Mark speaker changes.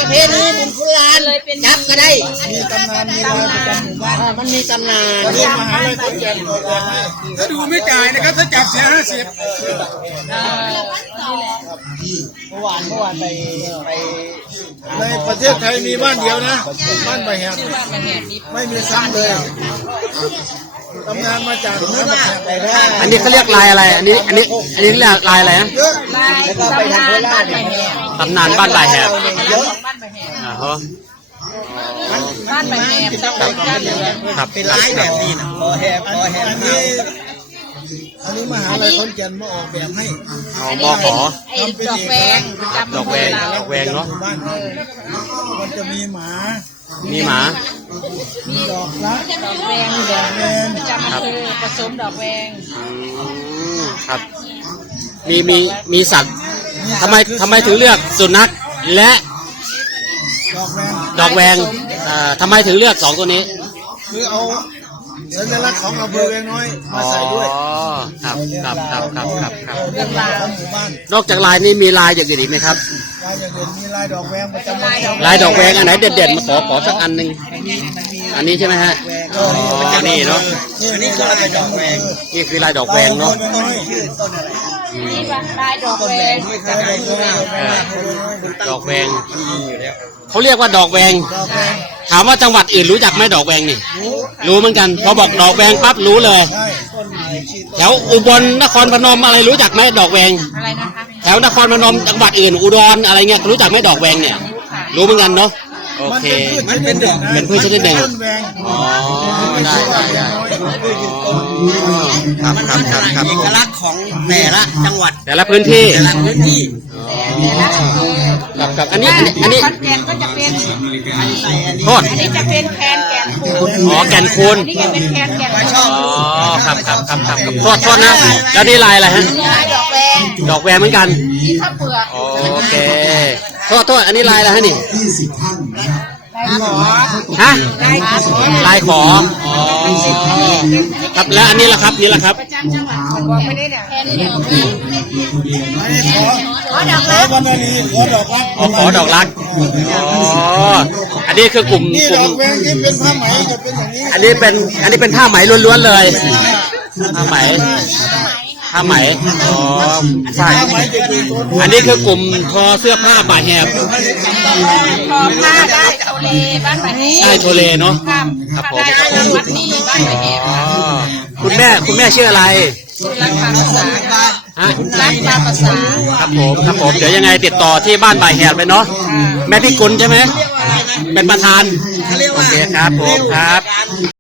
Speaker 1: ประเพณีบุญคุณหลานจับก็ได้
Speaker 2: มีตำนานมีลายประจำหมู่บ้าน
Speaker 1: มันมีตำนาน
Speaker 2: เรียนมหาลัยขอนแก่นถ้าดูไม่จ่ายนะครับถ้าจับเสีย50
Speaker 1: เมื่อวานไป
Speaker 2: ในประเทศไทยมีบ้านเดียวนะบ้านใบแหบไม่มีซ้ำเลยตำนานมาจากน้ำใบแหบ
Speaker 3: อันนี้เขาเรียกลายอะไรอันนี้เรียกลายอะไรนะตำนานบ้านใบแหบ
Speaker 4: บ้านใบแหบ
Speaker 3: ครับ
Speaker 1: เป็นลายแบบนี้นะพอแหบ
Speaker 2: อันนี้มหาลัยขอนแก่นมาออกแบบให้
Speaker 3: มขอ
Speaker 4: ดอกแวง
Speaker 3: ดอกแวงเนาะ
Speaker 2: มันจะมีหมา
Speaker 3: มี
Speaker 2: ดอกรัก
Speaker 4: ดอกแวงประจำอำเภอผสมดอกแวง
Speaker 3: ครับมีสัตว์ทำไมถึงเลือกสุนัขและดอกแวงทำไมถึงเลือก2ตัวนี้
Speaker 2: คือเอาสัญลักษณ์ของอำเภอแวงน้อยมาใส่ด้วย
Speaker 3: ครับ
Speaker 2: เรื่องราวของหมู่บ้าน
Speaker 3: นอกจากลายนี้มีลายอย่างอื่นอีกไหมครับ
Speaker 2: ลายอย่างอื่นมีลายดอกแวงประจำ
Speaker 3: ลายดอกแวงอันไหนเด่นๆมาขอสักอันหนึ่งอันนี้ใช่ไหมฮะนี่เนาะ
Speaker 1: นี่คือลายดอกแวง
Speaker 3: นี่คือลายดอกแวงเนาะ
Speaker 4: นี่ลายดอกแวง
Speaker 3: ดอกแวงเขาเรียกว่าดอกแวงถามว่าจังหวัดอื่นรู้จักไหมดอกแวงนี่รู้เหมือนกันพอบอกดอกแวงปั๊บรู้เลยแถวอุบลนครพนมอะไรรู้จักไหมดอกแวง
Speaker 4: อะไรนะคะ
Speaker 3: แถวนครพนมจังหวัดอื่นอุดรอะไรเงี้ยรู้จักไหมดอกแวงเนี่ยรู้เหมือนกันเนาะโอเคเป็นพืชชนิดหนึ่งอ๋อได้
Speaker 1: ครับเอกลักษณ์ของแต่ละจังหวัด
Speaker 3: แต่ละพื้นที่
Speaker 4: ครับ
Speaker 3: อันนี้
Speaker 4: ขอนแก่นก็จะเป็น
Speaker 3: โทษ
Speaker 4: อันนี้จะเป็นแคนแก่นคูน
Speaker 3: แก่นคูน
Speaker 4: นี่จะเป็นแคนแก่นคูน
Speaker 3: ครับโทษนะแล้วนี่ลายอะไรฮะ
Speaker 4: ลายดอกแวง
Speaker 3: เหมือนกัน
Speaker 4: นี่ข้าวเปลือก
Speaker 3: โอเคโทษอันนี้ลายอะไรฮะนี่ฮะลายขอครับแล้วอันนี้ล่ะครับ
Speaker 4: ประจำจังหวัดบอกไม่ได้เนี่ยแคนนี่
Speaker 2: ขอดอกรัก
Speaker 3: ขอดอกรักอันนี้คือกลุ่ม
Speaker 2: ดอกแวงที่เป็นผ้าไหมจะเป็นอย่างนี้
Speaker 3: อันนี้เป็นผ้าไหมล้วนๆเลยผ้าไหมใช่อันนี้คือกลุ่มทอเสื้อผ้าบ่ายแหบ
Speaker 4: ทอผ้าได้โทเลบ้านบ่ายแหบ
Speaker 3: ได้โทเลเนาะ
Speaker 4: ครับผมวัดนี้บ้านบ่ายแหบ
Speaker 3: คุณแม่ชื่ออะไร
Speaker 4: รักปาภาษารักปาภาษา
Speaker 3: ครับผมเดี๋ยวยังไงติดต่อที่บ้านบ่ายแหบไปเนาะแม่พี่กุลใช่ไหมเป็นประธานโอเคครับผมครับ